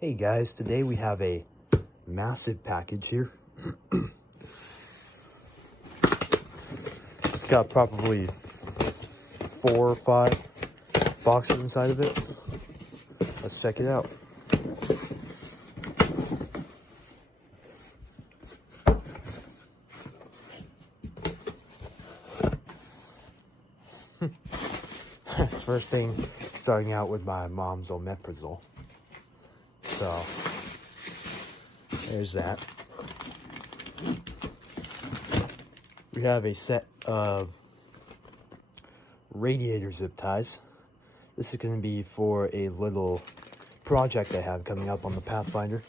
Hey guys, today we have a massive package here. It's got probably 4 or 5 boxes inside of it. Let's check it out. First thing, starting out with my mom's omeprazole. So, there's that. We have a set of radiator zip ties. This is going to be for a little project I have coming up on the Pathfinder.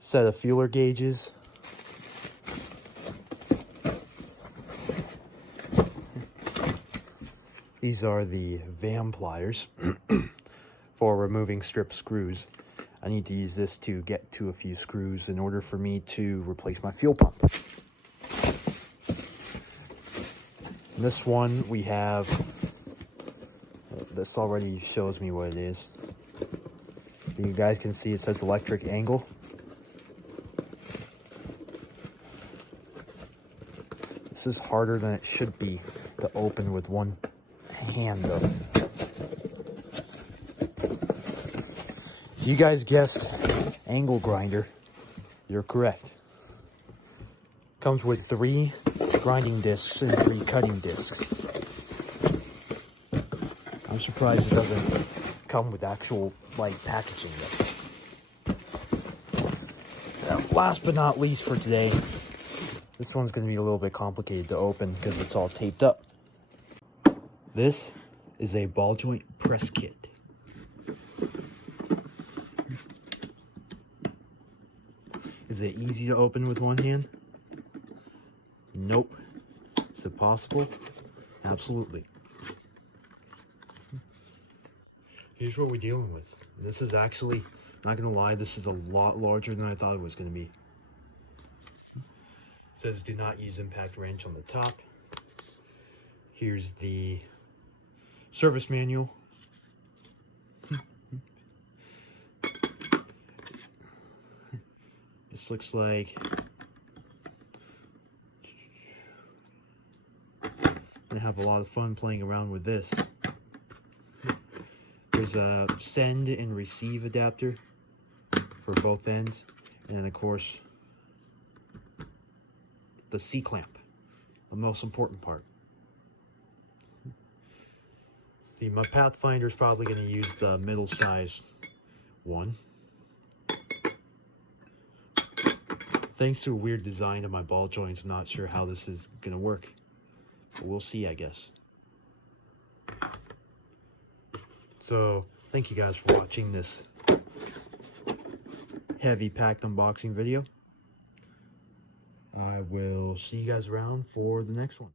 Set of feeler gauges. These are the VAM pliers for removing strip screws. I need to use this to get to a few screws in order for me to replace my fuel pump. In this one we have, this already shows me what it is. You guys can see it says electric angle. This is harder than it should be to open with one hand though. If you guys guessed angle grinder, you're correct. Comes with 3 grinding discs and 3 cutting discs. I'm surprised it doesn't come with actual packaging though. Now, last but not least for today, this one's going to be a little bit complicated to open because it's all taped up. This is a ball joint press kit. Is it easy to open with one hand? Nope. Is it possible? Absolutely. Here's what we're dealing with. This is actually, not gonna lie, this is a lot larger than I thought it was gonna be. It says do not use impact wrench on the top. Here's the service manual. This looks like, I have a lot of fun playing around with this. There's a send and receive adapter for both ends, and then of course the C-clamp, the most important part. See, my Pathfinder is probably going to use the middle-sized one. Thanks to a weird design of my ball joints, I'm not sure how this is going to work. But we'll see, I guess. So, thank you guys for watching this heavy packed unboxing video. I will see you guys around for the next one.